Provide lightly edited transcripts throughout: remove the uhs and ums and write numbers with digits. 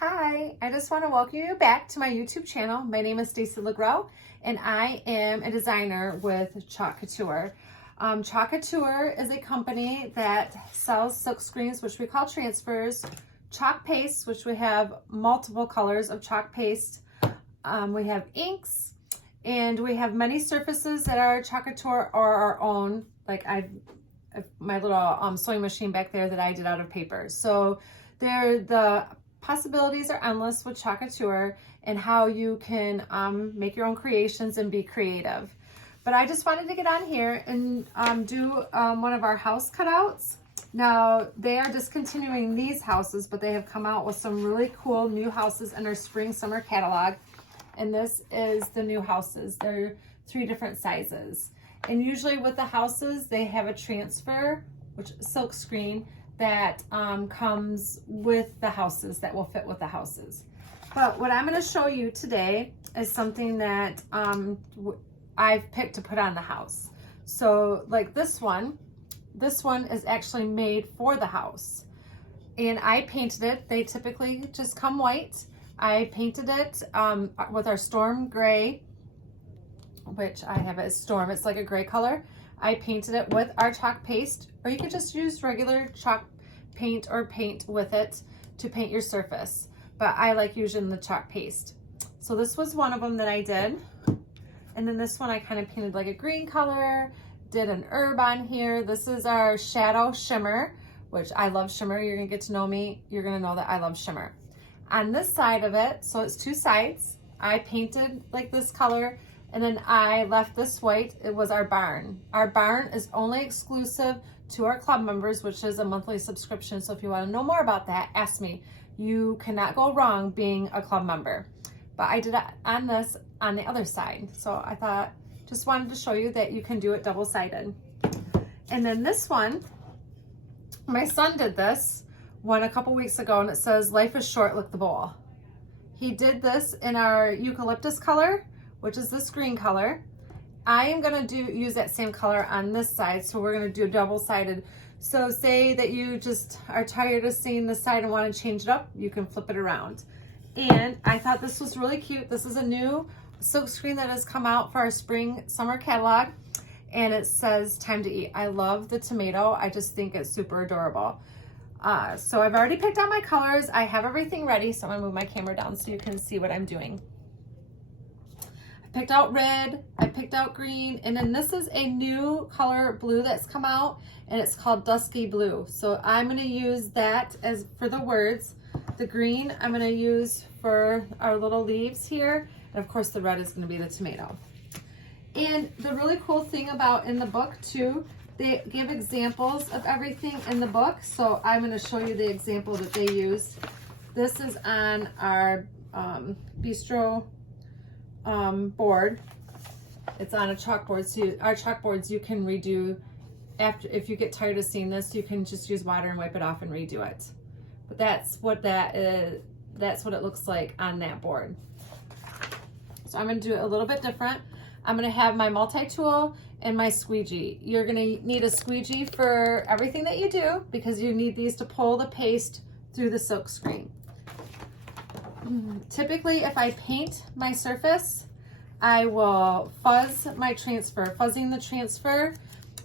Hi, I just want to welcome you back to my YouTube channel. My name is Stacy LeGros, and I am a designer with Chalk Couture. Chalk Couture is a company that sells silk screens, which we call transfers, chalk paste, which we have multiple colors of chalk paste. We have inks, and we have many surfaces that are Chalk Couture or our own. Like my little sewing machine back there that I did out of paper. So the possibilities are endless with Chalk Couture and how you can make your own creations and be creative. But I just wanted to get on here and do one of our house cutouts. Now, they are discontinuing these houses, but they have come out with some really cool new houses in our spring summer catalog. And this is the new houses. They're 3 different sizes. And usually with the houses, they have a transfer, which silk screen, that comes with the houses, that will fit with the houses. But what I'm going to show you today is something that I've picked to put on the house. So like this one is actually made for the house. And I painted it. They typically just come white. I painted it with our storm gray, which I have as storm. It's like a gray color. I painted it with our chalk paste, or you could just use regular chalk paint or paint with it to paint your surface. But I like using the chalk paste. So this was one of them that I did. And then this one I kind of painted like a green color, did an herb on here. This is our shadow shimmer, which I love shimmer. You're gonna get to know me. You're gonna know that I love shimmer. On this side of it, so it's 2 sides, I painted like this color, and then I left this white. It was our barn. Our barn is only exclusive to our club members, which is a monthly subscription. So if you want to know more about that, ask me. You cannot go wrong being a club member. But I did it on this on the other side. So I thought, just wanted to show you that you can do it double-sided. And then this one, my son did this one a couple weeks ago, and it says, "Life is short, lick the bowl." He did this in our eucalyptus color, which is this green color. I am gonna use that same color on this side, so we're gonna do double-sided. So say that you just are tired of seeing this side and wanna change it up, you can flip it around. And I thought this was really cute. This is a new silk screen that has come out for our spring summer catalog, and it says "Time to Eat." I love the tomato. I just think it's super adorable. So I've already picked out my colors. I have everything ready, so I'm gonna move my camera down so you can see what I'm doing. I picked out red, I picked out green, and then this is a new color blue that's come out, and it's called Dusky Blue. So I'm gonna use that as for the words. The green I'm gonna use for our little leaves here, and of course the red is gonna be the tomato. And the really cool thing about in the book too, they give examples of everything in the book. So I'm going to show you the example that they used. This is on our bistro board. It's on a chalkboard. So our chalkboards you can redo after. If you get tired of seeing this, you can just use water and wipe it off and redo it. But that's what that is. That's what it looks like on that board. So I'm going to do it a little bit different. I'm going to have my multi-tool and my squeegee. You're going to need a squeegee for everything that you do, because you need these to pull the paste through the silk screen. Typically, if I paint my surface, I will fuzz my transfer. Fuzzing the transfer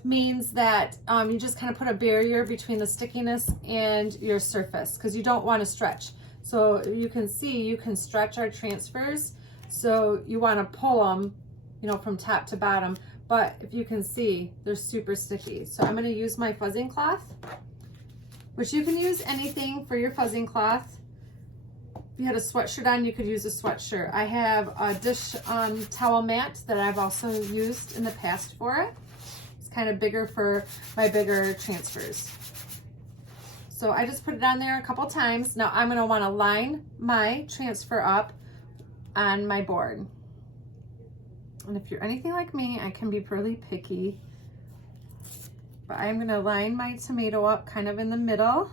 means that you just kind of put a barrier between the stickiness and your surface, because you don't want to stretch. So you can see, you can stretch our transfers. So you want to pull them, you know, from top to bottom. But if you can see, they're super sticky. So I'm going to use my fuzzing cloth, which you can use anything for your fuzzing cloth. If you had a sweatshirt on, you could use a sweatshirt. I have a dish towel mat that I've also used in the past for it. It's kind of bigger for my bigger transfers. So I just put it on there a couple times. Now I'm going to want to line my transfer up on my board. And if you're anything like me, I can be pretty picky. But I'm going to line my tomato up kind of in the middle.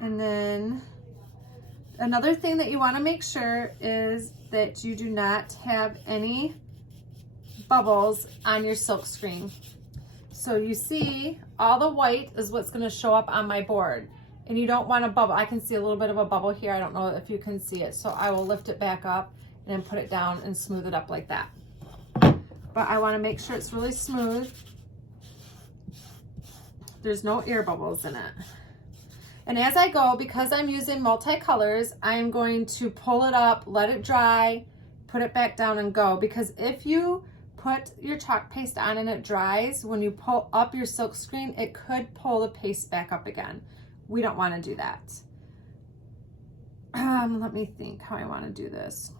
And then another thing that you want to make sure is that you do not have any bubbles on your silk screen. So you see, all the white is what's going to show up on my board. And you don't want a bubble. I can see a little bit of a bubble here. I don't know if you can see it. So I will lift it back up and then put it down and smooth it up like that. But I want to make sure it's really smooth. There's no air bubbles in it. And as I go, because I'm using multicolors, I'm going to pull it up, let it dry, put it back down and go. Because if you put your chalk paste on and it dries, when you pull up your silk screen, it could pull the paste back up again. We don't want to do that. Let me think how I want to do this.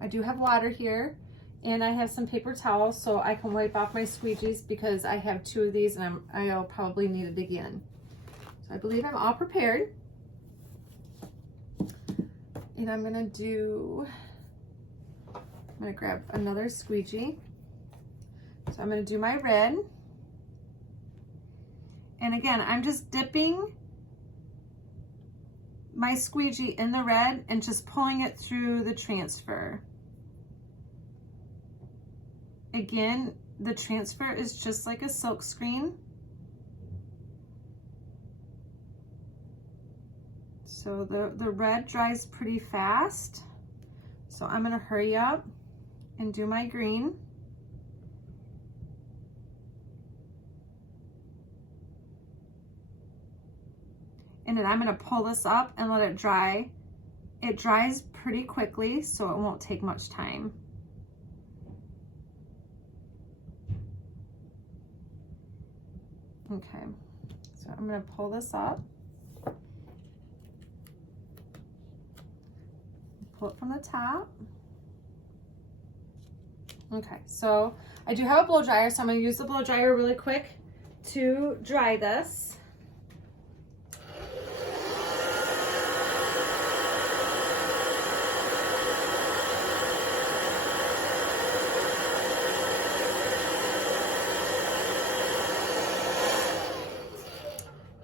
I do have water here and I have some paper towels so I can wipe off my squeegees because I have 2 of these and I'll probably need it again. So I believe I'm all prepared. And I'm going to grab another squeegee. So I'm going to do my red. And again, I'm just dipping my squeegee in the red and just pulling it through the transfer. Again, the transfer is just like a silk screen. So the red dries pretty fast. So I'm gonna hurry up and do my green. And then I'm gonna pull this up and let it dry. It dries pretty quickly, so it won't take much time. Okay, so I'm gonna pull this up. Pull it from the top. Okay, so I do have a blow dryer, so I'm gonna use the blow dryer really quick to dry this.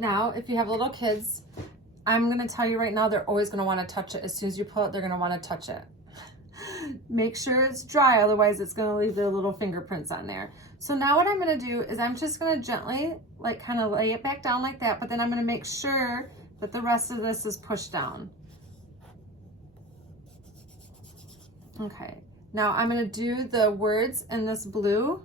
Now, if you have little kids, I'm gonna tell you right now, they're always gonna wanna touch it. As soon as you pull it, they're gonna wanna touch it. Make sure it's dry, otherwise it's gonna leave their little fingerprints on there. So now what I'm gonna do is I'm just gonna gently, like kind of lay it back down like that, but then I'm gonna make sure that the rest of this is pushed down. Okay, now I'm gonna do the words in this blue.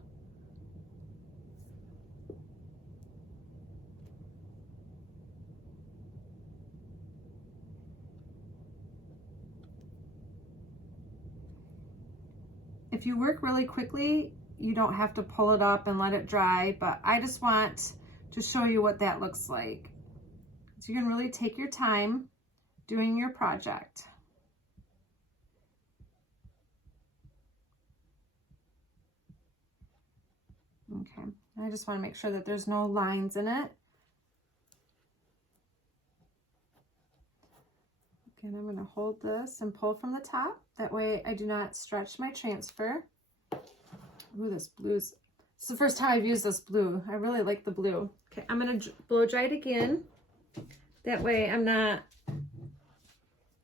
If you work really quickly, you don't have to pull it up and let it dry, but I just want to show you what that looks like. So you can really take your time doing your project. Okay, I just want to make sure that there's no lines in it. Again, I'm going to hold this and pull from the top. That way I do not stretch my transfer. Ooh, this blue's, it's the first time I've used this blue. I really like the blue. Okay, I'm going to blow dry it again. That way I'm not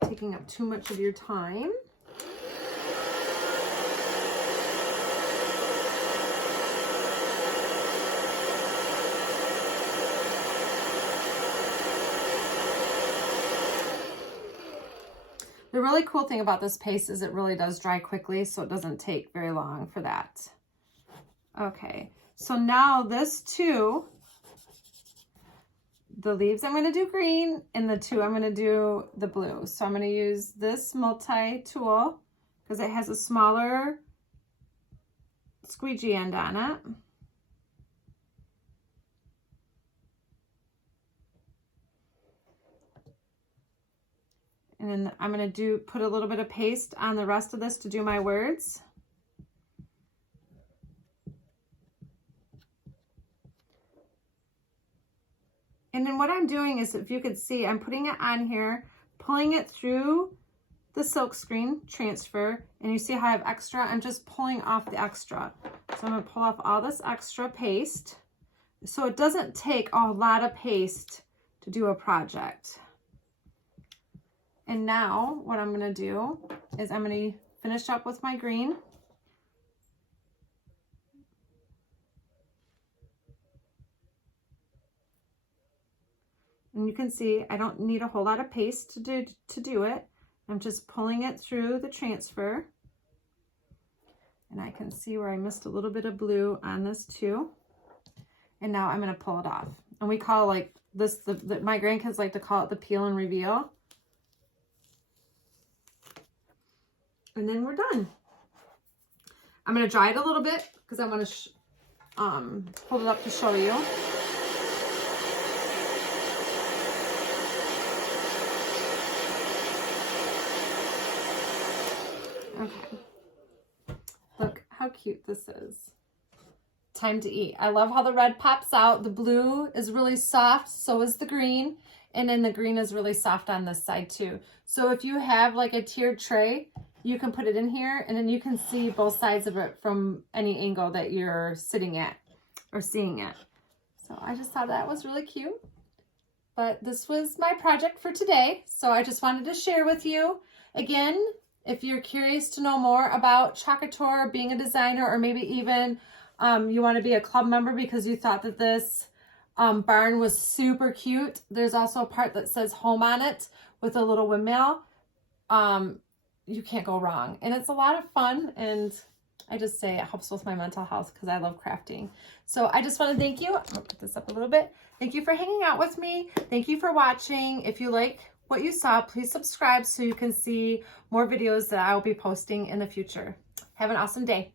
taking up too much of your time. The really cool thing about this paste is it really does dry quickly, so it doesn't take very long for that. Okay, so now this too, the leaves I'm going to do green, and the two I'm going to do the blue. So I'm going to use this multi-tool because it has a smaller squeegee end on it. And then I'm going to put a little bit of paste on the rest of this to do my words. And then what I'm doing is, if you could see, I'm putting it on here, pulling it through the silk screen transfer, and you see how I have extra? I'm just pulling off the extra. So I'm going to pull off all this extra paste. So it doesn't take a lot of paste to do a project. And now what I'm going to do is I'm going to finish up with my green. And you can see I don't need a whole lot of paste to do it. I'm just pulling it through the transfer. And I can see where I missed a little bit of blue on this too. And now I'm going to pull it off. And we call like this, my grandkids like to call it the peel and reveal. And then we're done. I'm going to dry it a little bit because I want to hold it up to show you. Okay. Look how cute this is. Time to eat. I love how the red pops out. The blue is really soft, so is the green. And then the green is really soft on this side too. So if you have like a tiered tray, you can put it in here and then you can see both sides of it from any angle that you're sitting at or seeing it. So I just thought that was really cute. But this was my project for today. So I just wanted to share with you. Again, if you're curious to know more about Chalk Couture, being a designer, or maybe even you want to be a club member because you thought that this barn was super cute. There's also a part that says home on it with a little windmill. You can't go wrong. And it's a lot of fun. And I just say it helps with my mental health because I love crafting. So I just want to thank you. I'm going to put this up a little bit. Thank you for hanging out with me. Thank you for watching. If you like what you saw, please subscribe so you can see more videos that I will be posting in the future. Have an awesome day.